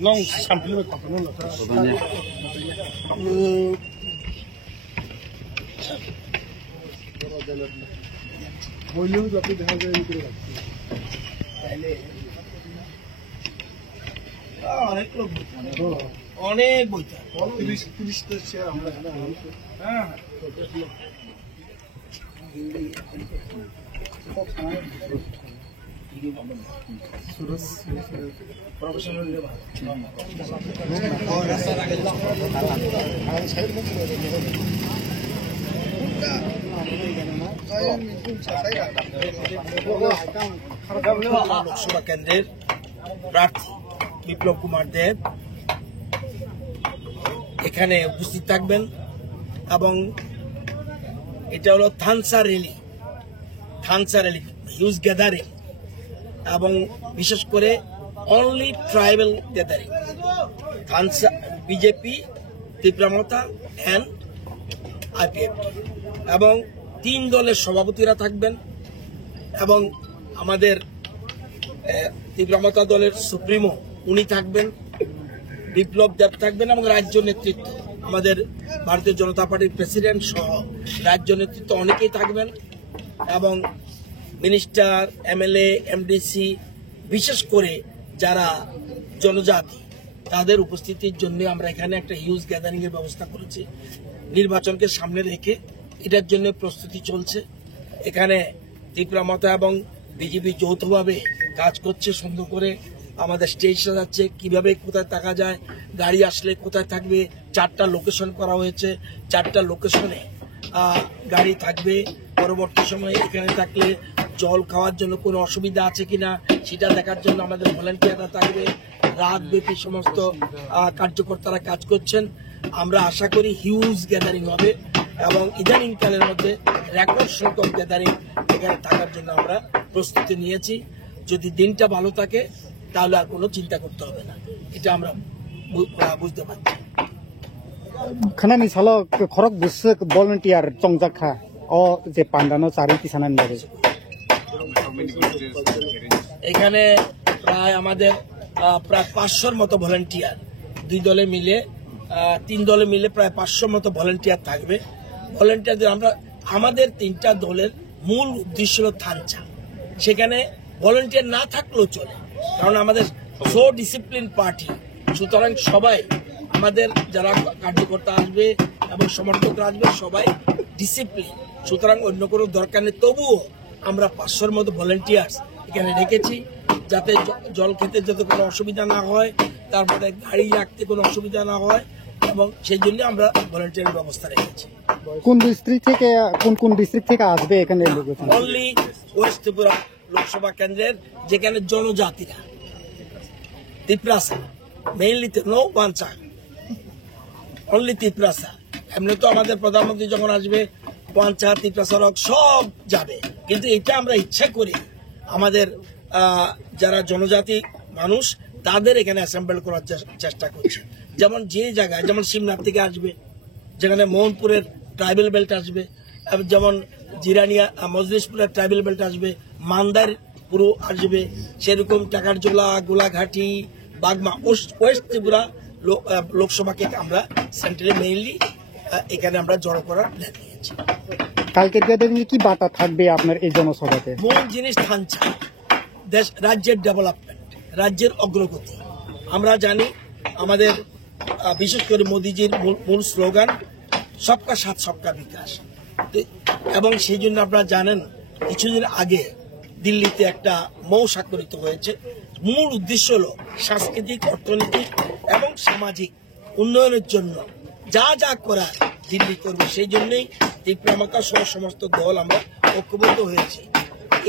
Long sambil berkompon lah. Boleh tapi dah ada itu. অনেক লোক অনেক বইটা 30-30টা শেয়ার আমরা হ্যাঁ প্রফেশনাল লোকসভা কেন্দ্রের প্রার্থী বিপ্লব কুমার দেব এখানে উপস্থিত থাকবেন এবং এটা হলো থানসা র্যালি হিউজ গ্যাদারিং এবং বিশেষ করে only tribal gathering Thansa BJP তীব্রমতা অ্যান্ড আইপিএফটি এবং 3 দলের সভাপতিরা থাকবেন এবং আমাদের তীব্রমতা দলের সুপ্রিমো উনি থাকবেন, বিপ্লব দেব থাকবেন এবং রাজ্য নেতৃত্ব আমাদের ভারতীয় জনতা পার্টির প্রেসিডেন্ট সহ রাজ্য নেতৃত্ব অনেকেই থাকবেন এবং মিনিস্টার, এমএলএ, এমডিসি, বিশেষ করে যারা জনজাতি তাদের উপস্থিতির জন্য আমরা এখানে একটা হিউজ গ্যাদারিং এর ব্যবস্থা করেছি। নির্বাচনকে সামনে রেখে এটার জন্য প্রস্তুতি চলছে। এখানে তীব্রমতা এবং বিজেপি যৌথভাবে কাজ করছে, সুন্দর করে আমাদের স্টেজ সাজাচ্ছে, কিভাবে কোথায় থাকা যায়, গাড়ি আসলে কোথায় থাকবে, 4টা লোকেশন করা হয়েছে, 4টা লোকেশনে গাড়ি থাকবে। পরবর্তী সময়ে এখানে থাকলে জল খাওয়ার জন্য কোনো অসুবিধা আছে কিনা সেটা দেখার জন্য আমাদের ভলান্টিয়াররা থাকবে। রাতব্যাপী সমস্ত কার্যকর্তারা কাজ করছেন। আমরা আশা করি হিউজ গ্যাদারিং হবে এবং ইদানিং কালের মধ্যে রেকর্ড সংখ্যক গ্যাদারিং এখানে থাকার জন্য আমরা প্রস্তুতি নিয়েছি। যদি দিনটা ভালো থাকে তাহলে আর কোনো চিন্তা করতে হবে না, এটা আমরা বুঝতে পারছি। খানানি সালো খরক বুসে ভলান্টিয়ার চংজাখা ও যে পান্ডানো চারি কিসানান বারে এখানে প্রায় আমাদের প্রায় 500-র মতো ভলান্টিয়ার, 2 দলে মিলে 3 দলে মিলে প্রায় 500 মতো ভলান্টিয়ার থাকবে। ভলান্টিয়ারদের আমরা আমাদের 3টা দলের মূল উদ্দেশ্য হল থানচা, সেখানে ভলান্টিয়ার না থাকলেও চলে, কারণ আমাদের সো ডিসিপ্লিন পার্টি। সুতরাং সবাই আমাদের যারা কার্যকর্তা আসবে এবং সমর্থকরা আসবে সবাই ডিসিপ্লিন, সুতরাং অন্য কোনো দরকার নেই। তবুও আমরা 500-র মতো ভলান্টিয়ার্স এখানে রেখেছি যাতে জল খেতে যাতে কোনো অসুবিধা না হয়, তারপরে গাড়ি রাখতে কোনো অসুবিধা না হয় এবং সেই জন্য আমরা ভলান্টিয়ারের ব্যবস্থা রেখেছি। কোন ডিস্ট্রিক্ট থেকে আসবে এখানে? অনলি ওয়েস্ট ত্রিপুরা লোকসভা কেন্দ্রের যেখানে জনজাতিরা Tiprasa mainly no বাঞ্চা only Tiprasa. এমনি তো আমাদের প্রধানমন্ত্রী যখন আসবে বাঞ্চা তিপ্রাসা সব যাবে, কিন্তু এটা আমরা ইচ্ছা করি আমাদের যারা জনজাতি মানুষ তাদের এখানে অ্যাসেম্বল করার চেষ্টা করছি। যেমন যে জায়গায় যেমন শিবনাথ থেকে আসবে, যেখানে মোহনপুরের ট্রাইবেল বেল্ট আসবে, যেমন জিরানিয়া মজলিশপুরের ট্রাইবেল বেল্ট আসবে, মান্দার পুরো আসবে, সেরকম টাকারজোলা, গোলাঘাটি, বাগমা, ওয়েস্ট ত্রিপুরা লোকসভাকে আমরা সেন্ট্রালে মেইনলি এখানে আমরা জড়ো করার প্ল্যান নিয়েছি। কালকের গ্যাদারিং কি বার্তা থাকবে আপনার এই জনসভাতে? মূল জিনিস থানচা, দেশ রাজ্যের ডেভেলপমেন্ট, রাজ্যের অগ্রগতি। আমরা জানি আমাদের বিশেষ করে মোদিজির মূল স্লোগান সবকা সাথ সবকা বিকাশ, এবং সেই জন্য আপনারা জানেন কিছুদিন আগে দিল্লিতে একটা মৌ স্বাক্ষরিত হয়েছে। মূল উদ্দেশ্য হল সাংস্কৃতিক, অর্থনৈতিক এবং সামাজিক উন্নয়নের জন্য যা যা করার দিল্লি করবে। সেই জন্যই তীব্রমতা সহ সমস্ত দল আমরা ঐক্যবদ্ধ হয়েছি।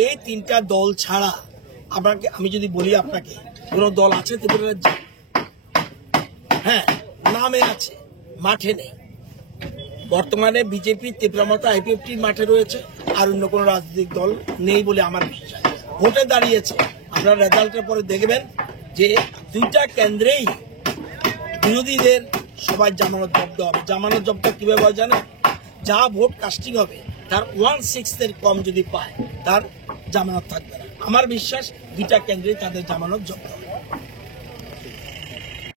এই 3টা দল ছাড়া আমি যদি বলি আপনাকে কোন দল আছে ত্রিপুরা রাজ্যে? হ্যাঁ, নামে আছে, মাঠে নেই। বর্তমানে বিজেপি, তীব্রমতা, আইপিএফটি মাঠে রয়েছে, আর অন্য কোনো রাজনৈতিক দল নেই বলে আমার বিশ্বাস। ভোটে দাঁড়িয়েছে, আপনারা রেজাল্টের পরে দেখবেন যে 2টা কেন্দ্রেই বিরোধীদের সবাই জামানত জব্দ হবে। জামানত জব্দ কিভাবে হয় জানেন? যা ভোট কাস্টিং হবে তার 1/6 কম যদি পায় তার জামানত থাকবে না। আমার বিশ্বাস 2টা কেন্দ্রে তাদের জামানত জব্দ হবে।